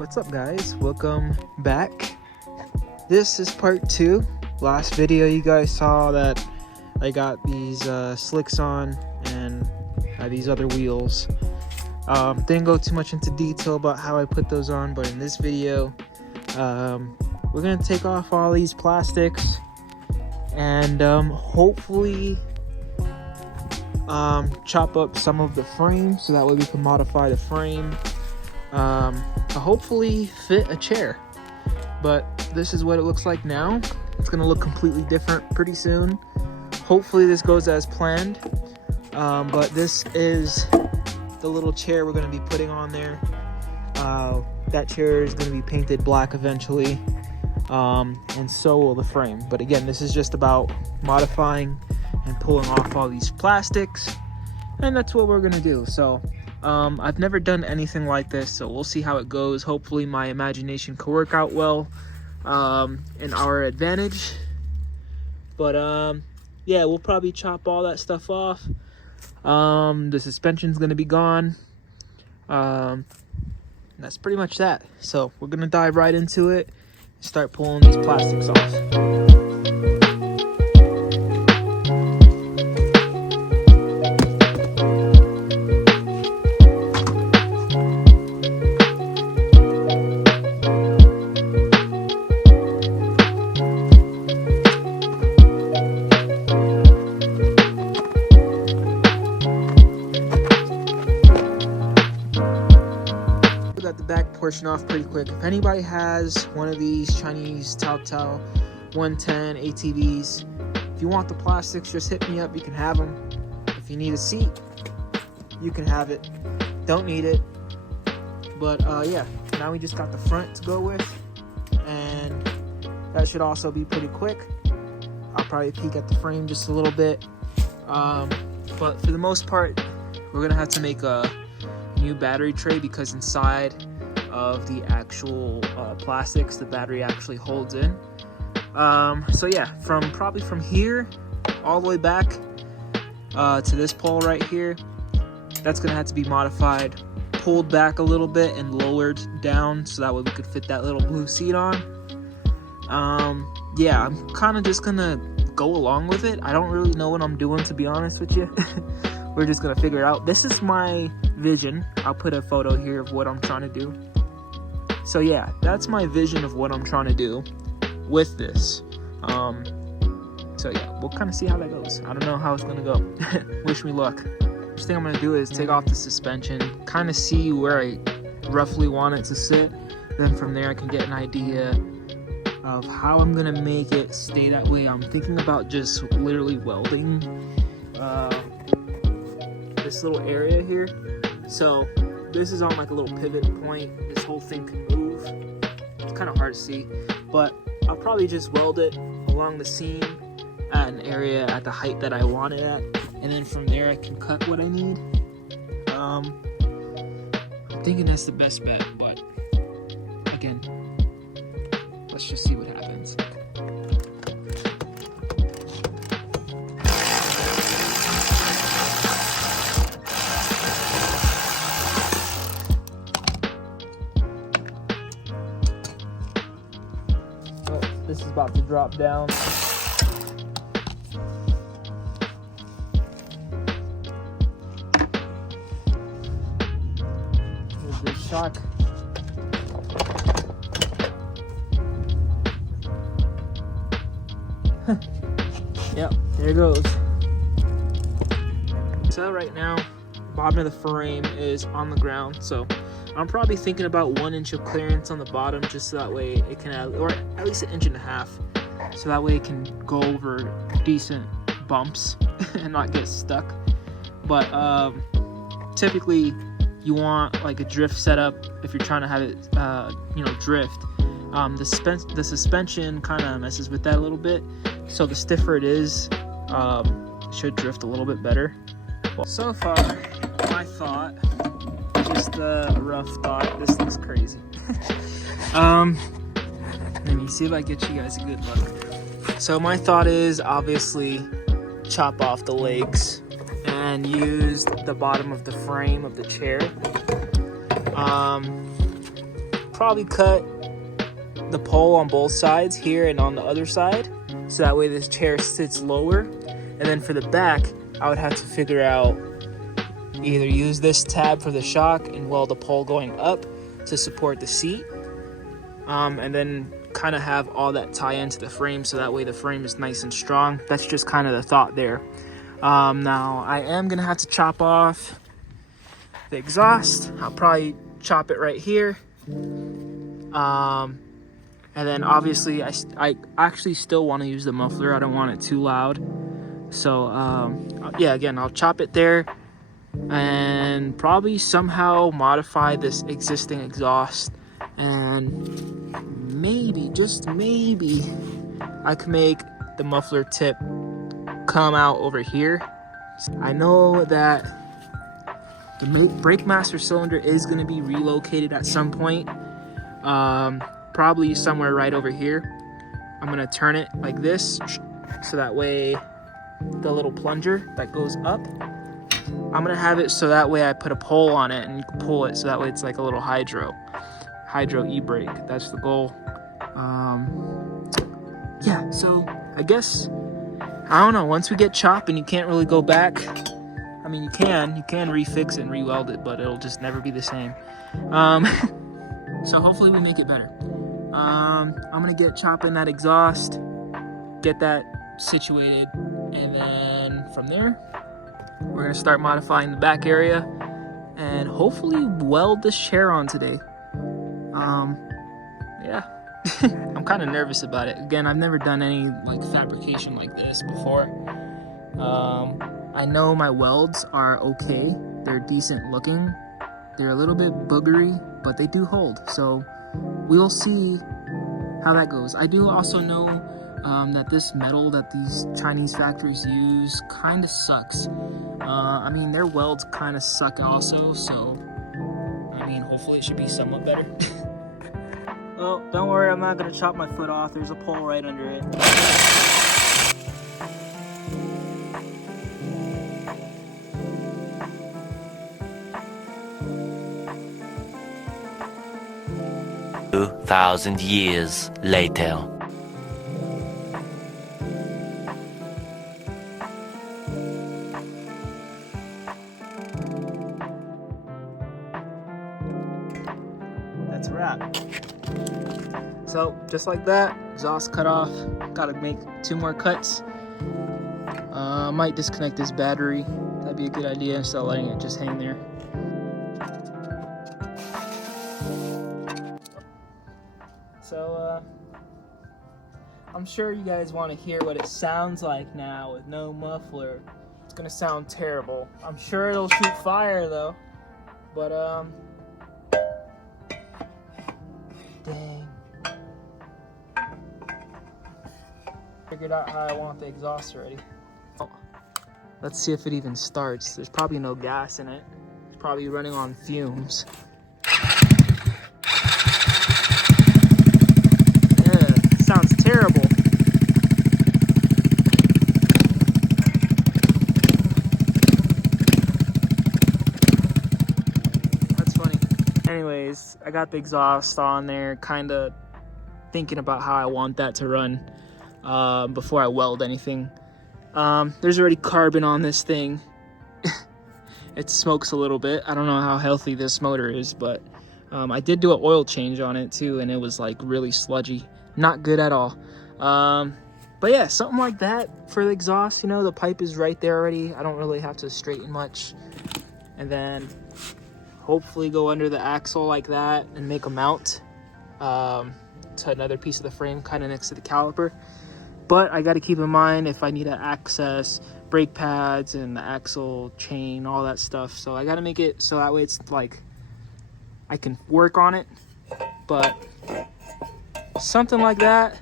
What's up, guys? Welcome back. This is part 2. Last video you guys saw that I got these slicks on and these other wheels. Didn't go too much into detail about how I put those on, but in this video we're gonna take off all these plastics and hopefully chop up some of the frame so that way we can modify the frame to hopefully fit a chair. But this is what it looks like now. It's gonna look completely different pretty soon. Hopefully this goes as planned. But this is the little chair we're gonna be putting on there. That chair is gonna be painted black eventually, and so will the frame. But again, this is just about modifying and pulling off all these plastics, and that's what we're gonna do. So I've never done anything like this, so we'll see how it goes. Hopefully my imagination can work out well in our advantage. But yeah, we'll probably chop all that stuff off. The suspension's gonna be gone. That's pretty much that. So we're gonna dive right into it and start pulling these plastics off. The back portion off pretty quick. If anybody has one of these Chinese Taotao 110 ATVs, if you want the plastics, just hit me up. You can have them. If you need a seat, you can have it. Don't need it. But yeah, now we just got the front to go with, and that should also be pretty quick. I'll probably peek at the frame just a little bit, but for the most part, we're gonna have to make a new battery tray because inside of the actual plastics the battery actually holds in. So yeah, probably from here all the way back to this pole right here, that's gonna have to be modified, pulled back a little bit and lowered down so that way we could fit that little blue seat on. Yeah, I'm kind of just gonna go along with it. I don't really know what I'm doing, to be honest with you. We're just gonna figure it out. This is my vision. I'll put a photo here of what I'm trying to do. So yeah, that's my vision of what I'm trying to do with this. So yeah, we'll kind of see how that goes. I don't know how it's gonna go. Wish me luck. First thing I'm gonna do is take off the suspension, kind of see where I roughly want it to sit. Then from there I can get an idea of how I'm gonna make it stay that way. I'm thinking about just literally welding this little area here. So this is on like a little pivot point. This whole thing can move. It's kind of hard to see, but I'll probably just weld it along the seam at an area at the height that I want it at, and then from there I can cut what I need. I'm thinking that's the best bet, but again, let's just see what happens. This is about to drop down. Here's the shock. Yep, there it goes. So right now, the bottom of the frame is on the ground, so I'm probably thinking about 1 inch of clearance on the bottom, just so that way it can, or at least 1.5 inches, so that way it can go over decent bumps and not get stuck. But typically you want like a drift setup if you're trying to have it drift. The suspension kind of messes with that a little bit, so the stiffer it is, it should drift a little bit better. So far, my thought, just a rough thought, this looks crazy. Let me see if I get you guys a good look. So my thought is obviously chop off the legs and use the bottom of the frame of the chair. probably cut the pole on both sides here and on the other side, so that way this chair sits lower. And then for the back, I would have to figure out either use this tab for the shock and weld a pole going up to support the seat, and then kind of have all that tie into the frame, so that way the frame is nice and strong. That's just kind of the thought there. Now I am gonna have to chop off the exhaust. I'll probably chop it right here. And then obviously I actually still want to use the muffler. I don't want it too loud. So yeah, again, I'll chop it there and probably somehow modify this existing exhaust, and maybe, just maybe, I can make the muffler tip come out over here. I know that the brake master cylinder is going to be relocated at some point, probably somewhere right over here. I'm going to turn it like this, so that way the little plunger that goes up, I'm going to have it so that way I put a pole on it and you can pull it, so that way it's like a little hydro e-brake. That's the goal. Yeah, so I guess, I don't know, once we get chopping, you can't really go back. I mean, you can refix it and re-weld it, but it'll just never be the same. So hopefully we make it better. I'm gonna get chopping that exhaust, get that situated, and then from there, we're gonna start modifying the back area and hopefully weld this chair on today. Yeah. I'm kind of nervous about it. Again, I've never done any like fabrication like this before. I know my welds are okay. They're decent looking. They're a little bit boogery, but they do hold. So we'll see how that goes. I do also know that this metal that these Chinese factories use kind of sucks. I mean, their welds kind of suck also. So, I mean, hopefully it should be somewhat better. Well, don't worry, I'm not going to chop my foot off. There's a pole right under it. 2,000 years later. That's a wrap. So just like that, exhaust cut off. Gotta make 2 more cuts. Might disconnect this battery. That'd be a good idea instead of letting it just hang there. So I'm sure you guys want to hear what it sounds like now with no muffler. It's gonna sound terrible. I'm sure it'll shoot fire though. But dang. Figured out how I want the exhaust already. Oh, let's see if it even starts. There's probably no gas in it. It's probably running on fumes. Yeah, sounds terrible. That's funny. Anyways, I got the exhaust on there, kind of thinking about how I want that to run before I weld anything. There's already carbon on this thing. It smokes a little bit. I don't know how healthy this motor is, but I did do an oil change on it too, and it was like really sludgy. Not good at all. But yeah, something like that for the exhaust. You know, the pipe is right there already. I don't really have to straighten much. And then hopefully go under the axle like that and make a mount to another piece of the frame kind of next to the caliper. But I got to keep in mind if I need to access brake pads and the axle chain, all that stuff. So I got to make it so that way it's like I can work on it. But something like that.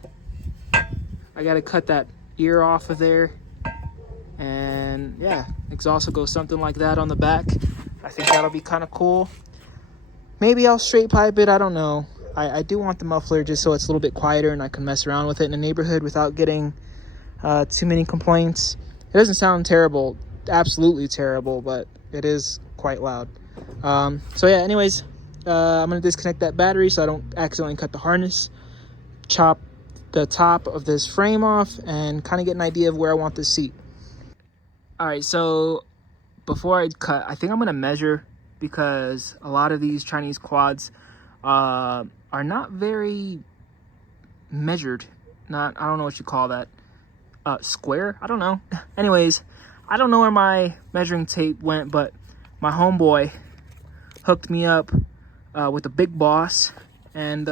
I got to cut that ear off of there. And yeah, exhaust will go something like that on the back. I think that'll be kind of cool. Maybe I'll straight pipe it. I don't know. I do want the muffler just so it's a little bit quieter and I can mess around with it in the neighborhood without getting too many complaints. It doesn't sound terrible, absolutely terrible, but it is quite loud. So yeah, anyways, I'm going to disconnect that battery so I don't accidentally cut the harness. Chop the top of this frame off and kind of get an idea of where I want this seat. All right, so before I cut, I think I'm going to measure, because a lot of these Chinese quads are not very measured. I don't know what you call that. Square? I don't know. Anyways, I don't know where my measuring tape went, but my homeboy hooked me up with a Big Boss. And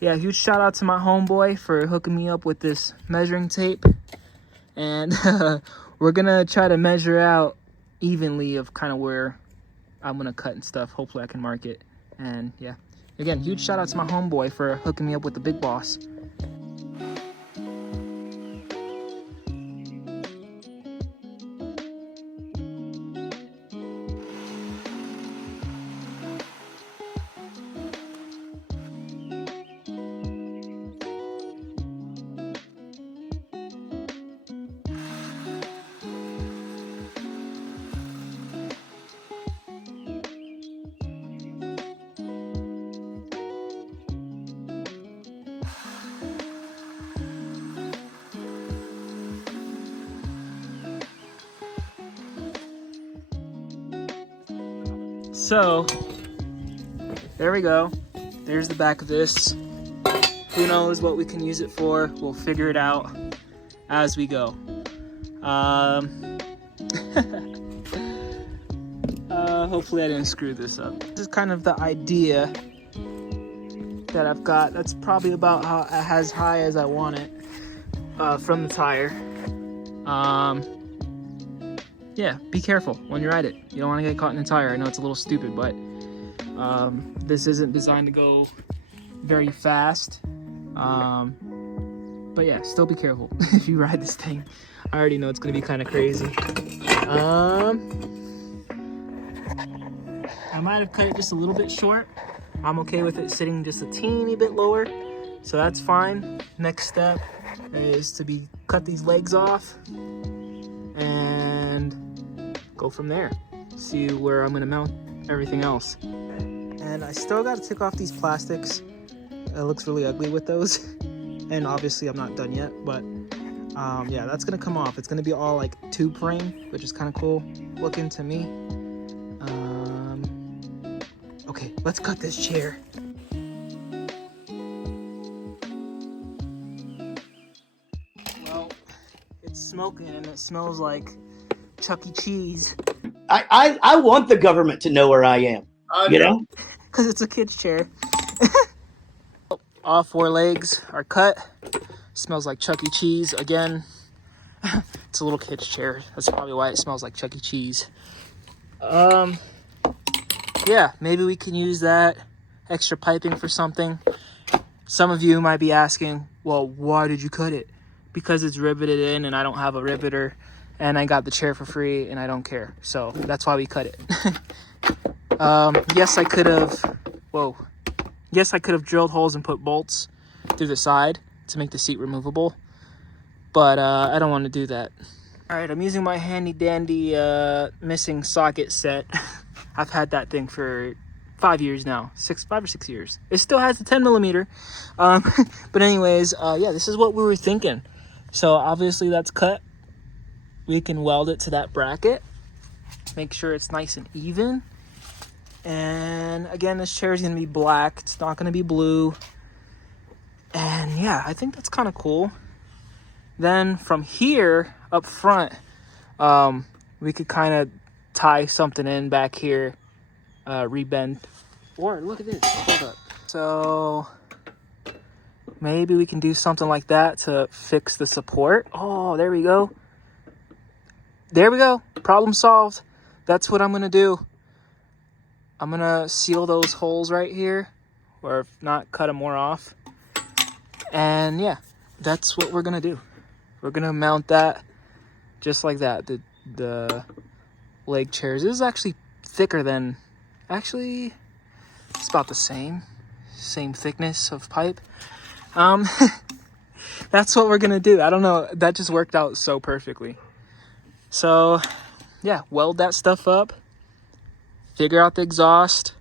yeah, huge shout out to my homeboy for hooking me up with this measuring tape. And we're gonna try to measure out evenly of kind of where I'm gonna cut and stuff. Hopefully I can mark it. And yeah, again, huge shout out to my homeboy for hooking me up with the Big Boss. So there we go. There's the back of this. Who knows what we can use it for? We'll figure it out as we go. Hopefully I didn't screw this up. This is kind of the idea that I've got. That's probably about as high as I want it from the tire. Yeah, be careful when you ride it. You don't want to get caught in the tire. I know it's a little stupid, but this isn't designed to go very fast. But yeah, still be careful if you ride this thing. I already know it's going to be kind of crazy. I might have cut it just a little bit short. I'm okay with it sitting just a teeny bit lower, so that's fine. Next step is to cut these legs off and go from there. See where I'm gonna mount everything else. And I still gotta take off these plastics. It looks really ugly with those. And obviously I'm not done yet, but yeah, that's gonna come off. It's gonna be all like tube frame, which is kind of cool looking to me. Okay, let's cut this chair. Well, it's smoking and it smells like Chuck E. Cheese. I want the government to know where I am, you know? Because it's a kid's chair. All four legs are cut. Smells like Chuck E. Cheese again. It's a little kid's chair. That's probably why it smells like Chuck E. Cheese. Yeah, maybe we can use that extra piping for something. Some of you might be asking, well, why did you cut it? Because it's riveted in and I don't have a riveter, and I got the chair for free and I don't care. So that's why we cut it. Yes, I could have, Yes, I could have drilled holes and put bolts through the side to make the seat removable, but I don't want to do that. All right, I'm using my handy dandy missing socket set. I've had that thing for 5 years now, 5 or 6 years. It still has the 10 millimeter. But anyways, yeah, this is what we were thinking. So obviously that's cut. We can weld it to that bracket. Make sure it's nice and even. And again, this chair is going to be black. It's not going to be blue. And yeah, I think that's kind of cool. Then from here up front, we could kind of tie something in back here, rebend. Or look at this, hold up. So maybe we can do something like that to fix the support. Oh, there we go. There we go. Problem solved. That's what I'm going to do. I'm going to seal those holes right here, or if not, cut them more off. And yeah, that's what we're going to do. We're going to mount that just like that. The leg chairs. This is actually thicker than, actually, it's about the same thickness of pipe. That's what we're going to do. I don't know. That just worked out so perfectly. So yeah, weld that stuff up, figure out the exhaust,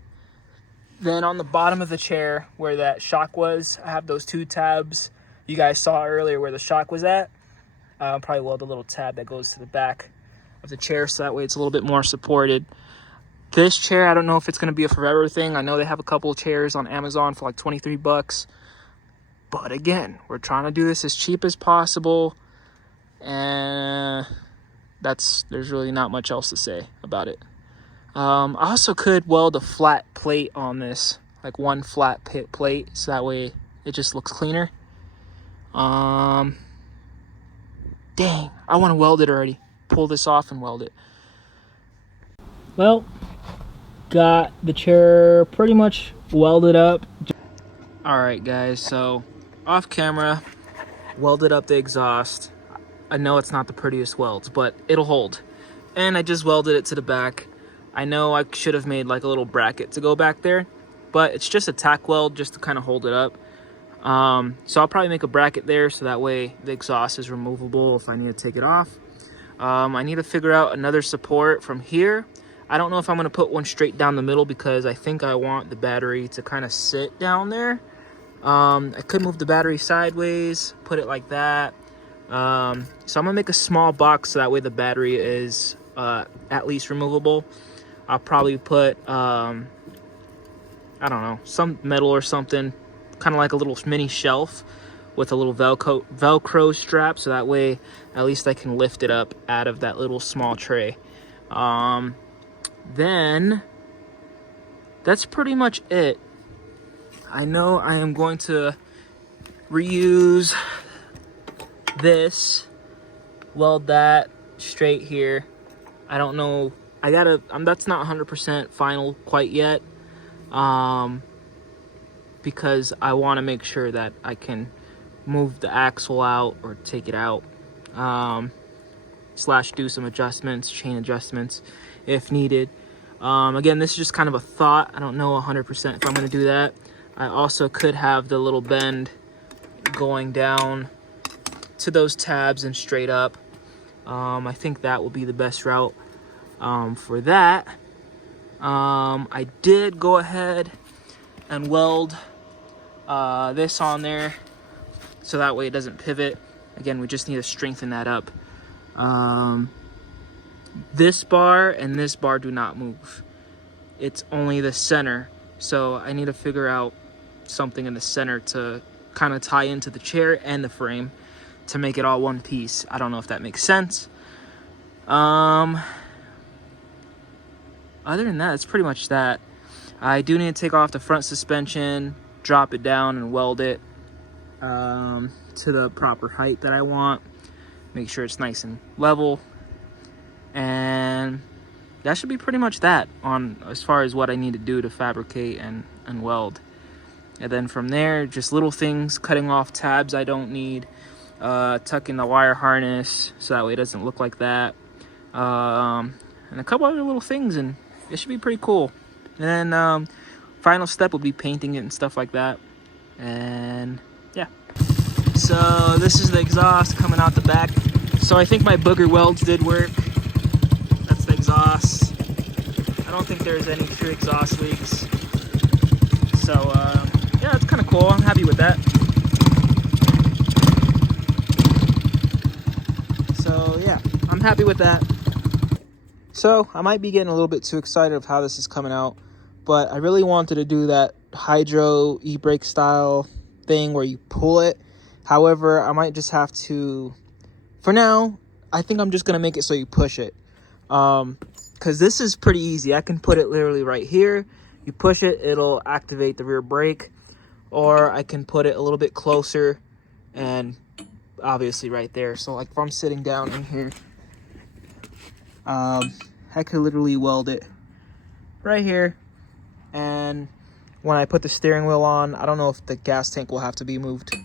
Then on the bottom of the chair where that shock was, I have those 2 tabs you guys saw earlier where the shock was at. I'll probably weld a little tab that goes to the back of the chair so that way it's a little bit more supported. This chair, I don't know if it's going to be a forever thing. I know they have a couple of chairs on Amazon for like 23 bucks. But again, we're trying to do this as cheap as possible. And there's really not much else to say about it. I also could weld a flat plate on this, like one flat plate, so that way it just looks cleaner. Dang, I want to weld it already. Pull this off and weld it. Well, got the chair pretty much welded up. Alright guys, so off camera, welded up the exhaust. I know it's not the prettiest welds, but it'll hold. And I just welded it to the back. I know I should have made like a little bracket to go back there, but it's just a tack weld just to kind of hold it up. So I'll probably make a bracket there so that way the exhaust is removable if I need to take it off. I need to figure out another support from here. I don't know if I'm going to put one straight down the middle because I think I want the battery to kind of sit down there. I could move the battery sideways, put it like that. So I'm going to make a small box so that way the battery is at least removable. I'll probably put, I don't know, some metal or something, kind of like a little mini shelf with a little Velcro strap, so that way at least I can lift it up out of that little small tray. Then that's pretty much it. I know I am going to reuse this, weld that straight here. I don't know, that's not 100% final quite yet, because I want to make sure that I can move the axle out or take it out, slash do some adjustments, chain adjustments if needed. Again, this is just kind of a thought. I don't know 100% if I'm going to do that. I also could have the little bend going down to those tabs and straight up. I think that will be the best route for that. I did go ahead and weld this on there so that way it doesn't pivot. Again, we just need to strengthen that up. This bar and this bar do not move. It's only the center. So I need to figure out something in the center to kind of tie into the chair and the frame to make it all one piece. I don't know if that makes sense. Other than that, it's pretty much that. I do need to take off the front suspension, drop it down and weld it to the proper height that I want. Make sure it's nice and level. And that should be pretty much that on as far as what I need to do to fabricate and weld. And then from there, just little things, cutting off tabs I don't need, tucking the wire harness so that way it doesn't look like that, and a couple other little things, and it should be pretty cool. And then final step will be painting it and stuff like that. And yeah, so this is the exhaust coming out the back. So I think my booger welds did work. That's the exhaust. I don't think there's any true exhaust leaks. So yeah, it's kind of cool. I'm happy with that. So yeah, I'm happy with that. So I might be getting a little bit too excited of how this is coming out, but I really wanted to do that hydro e-brake style thing where you pull it. However, I might just have to, for now, I think I'm just going to make it so you push it. Because this is pretty easy. I can put it literally right here. You push it, it'll activate the rear brake. Or I can put it a little bit closer and obviously right there. So like if I'm sitting down in here, I could literally weld it right here. And when I put the steering wheel on, I don't know if the gas tank will have to be moved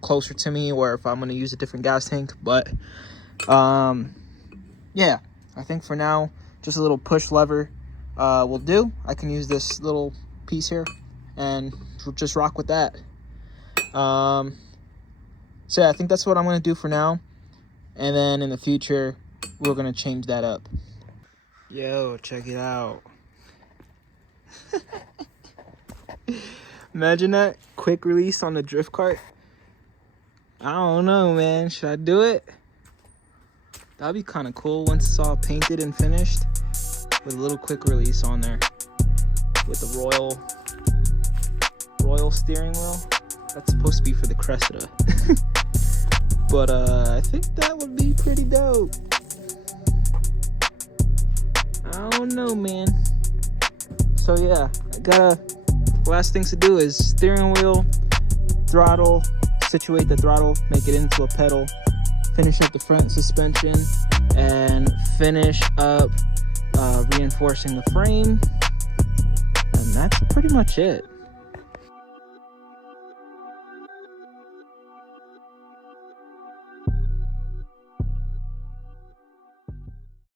closer to me or if I'm going to use a different gas tank. But yeah, I think for now, just a little push lever will do. I can use this little piece here and just rock with that. So yeah, I think that's what I'm going to do for now. And then in the future, we're going to change that up. Yo, check it out. Imagine that. Quick release on the drift cart. I don't know, man. Should I do it? That'd be kind of cool once it's all painted and finished. With a little quick release on there. With the royal steering wheel. That's supposed to be for the Cressida. But I think that would be pretty dope. I don't know, man. So yeah, last things to do is steering wheel, throttle, situate the throttle, make it into a pedal, finish up the front suspension, and finish up reinforcing the frame. And that's pretty much it.